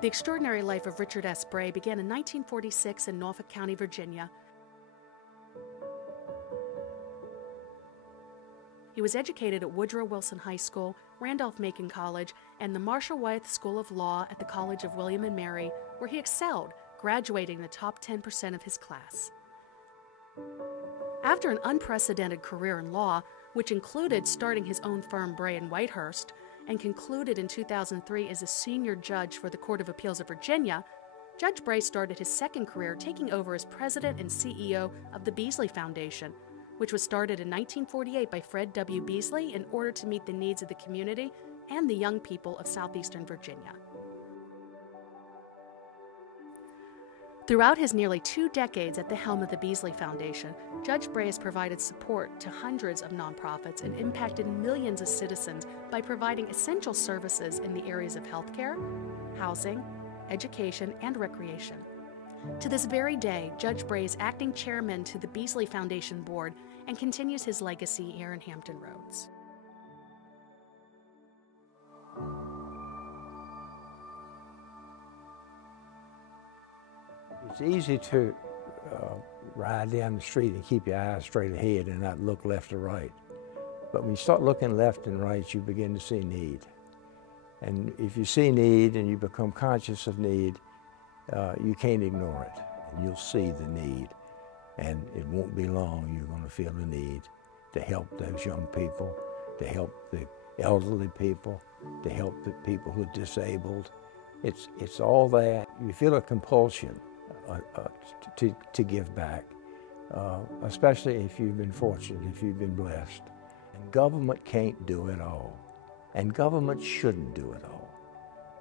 The extraordinary life of Richard S Bray began in 1946 in Norfolk County, Virginia. He was educated at Woodrow Wilson High School, Randolph-Macon College, and the Marshall Wythe School of Law at the College of William and Mary, where he excelled, graduating the top 10% of his class. After an unprecedented career in law, which included starting his own firm Bray and Whitehurst, and concluded in 2003 as a senior judge for the Court of Appeals of Virginia, Judge Bray started his second career taking over as president and CEO of the Beasley Foundation, which was started in 1948 by Fred W. Beasley in order to meet the needs of the community and the young people of southeastern Virginia. Throughout his nearly 2 decades at the helm of the Beasley Foundation, Judge Bray has provided support to hundreds of nonprofits and impacted millions of citizens by providing essential services in the areas of healthcare, housing, education, and recreation. To this very day, Judge Bray is acting chairman to the Beasley Foundation Board and continues his legacy here in Hampton Roads. It's easy to ride down the street and keep your eyes straight ahead and not look left or right. But when you start looking left and right, you begin to see need. And if you see need and you become conscious of need, you can't ignore it. And you'll see the need. And it won't be long, you're going to feel the need to help those young people, to help the elderly people, to help the people who are disabled. It's all that. You feel a compulsion to give back, especially if you've been fortunate, if you've been blessed. And government can't do it all, and government shouldn't do it all.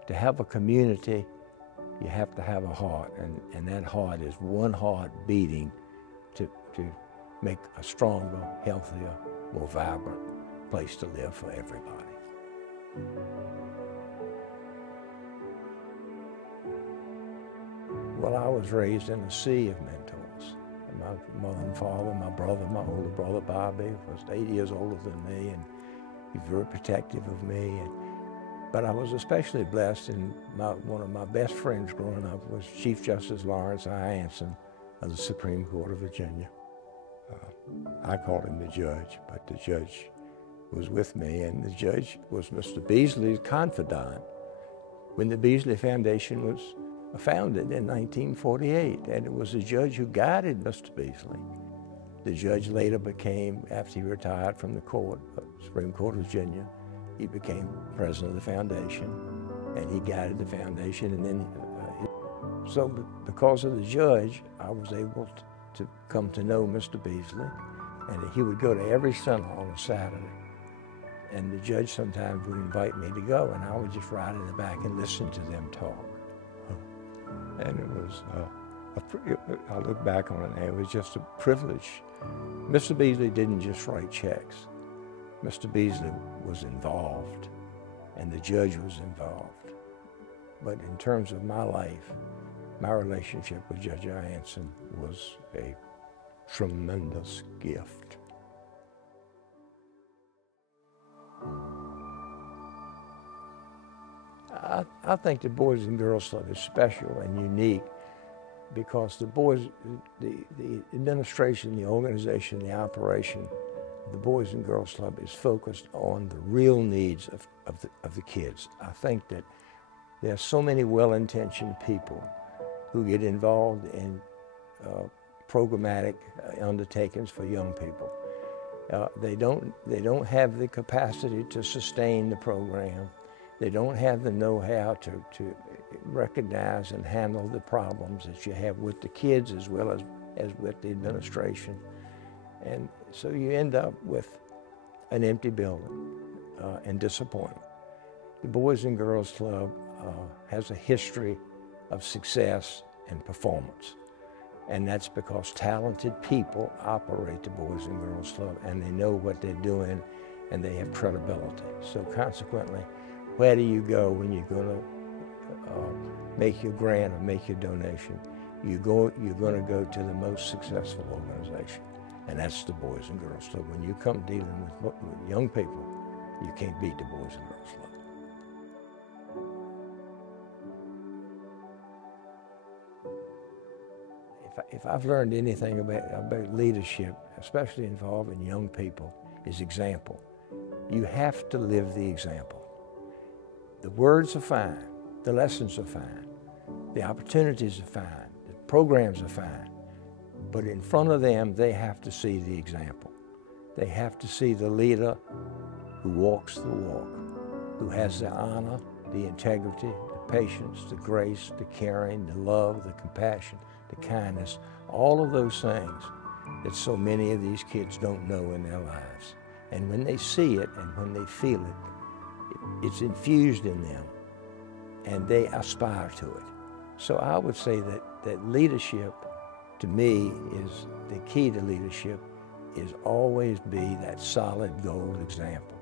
To have a community, you have to have a heart, and that heart is one heart beating to make a stronger, healthier, more vibrant place to live for everybody. Well, I was raised in a sea of mentors. My mother and father, my brother, my older brother Bobby was 8 years older than me, and he was very protective of me. But I was especially blessed, and one of my best friends growing up was Chief Justice Lawrence I. Anson of the Supreme Court of Virginia. I called him the judge, but the judge was with me, and the judge was Mr. Beasley's confidant when the Beasley Foundation was founded in 1948, and it was the judge who guided Mr. Beasley. The judge later became, after he retired from the court, Supreme Court of Virginia, he became president of the foundation, and he guided the foundation. And then, so because of the judge, I was able to come to know Mr. Beasley, and he would go to every seminar on a Saturday. And the judge sometimes would invite me to go, and I would just ride in the back and listen to them talk. And it was, I look back on it now, it was just a privilege. Mr. Beasley didn't just write checks. Mr. Beasley was involved, and the judge was involved. But in terms of my life, my relationship with Judge Anson was a tremendous gift. I think the Boys and Girls Club is special and unique because the administration, the organization, the operation of the Boys and Girls Club is focused on the real needs of the kids. I think that there are so many well-intentioned people who get involved in programmatic undertakings for young people. They don't have the capacity to sustain the program. They don't have the know-how to recognize and handle the problems that you have with the kids as well as with the administration. And so you end up with an empty building and disappointment. The Boys and Girls Club has a history of success and performance. And that's because talented people operate the Boys and Girls Club, and they know what they're doing, and they have credibility. So consequently, where do you go when you're going to make your grant or make your donation? You're going to go to the most successful organization, and that's the Boys and Girls Club. When you come dealing with young people, you can't beat the Boys and Girls Club. If I've learned anything about leadership, especially involving young people, is example. You have to live the example. The words are fine, the lessons are fine, the opportunities are fine, the programs are fine, but in front of them, they have to see the example. They have to see the leader who walks the walk, who has the honor, the integrity, the patience, the grace, the caring, the love, the compassion, the kindness, all of those things that so many of these kids don't know in their lives. And when they see it and when they feel it, it's infused in them and they aspire to it. So I would say that leadership, to me, is the key to leadership is always be that solid gold example.